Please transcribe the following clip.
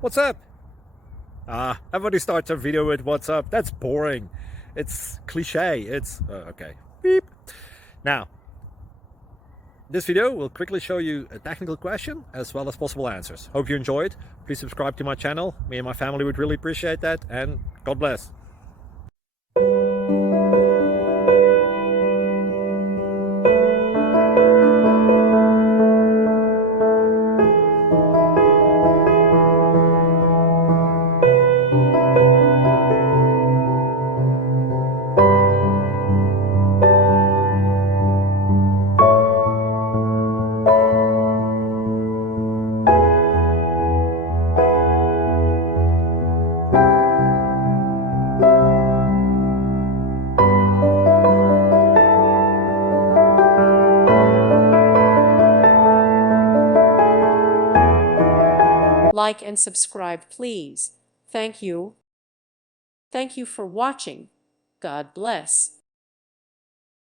What's up? Everybody starts a video with what's up. That's boring. It's cliche. It's okay. Beep. Now, this video will quickly show you a technical question as well as possible answers. Hope you enjoyed. Please subscribe to my channel. Me and my family would really appreciate that. And God bless. Like and subscribe, please. Thank you. Thank you for watching. God bless.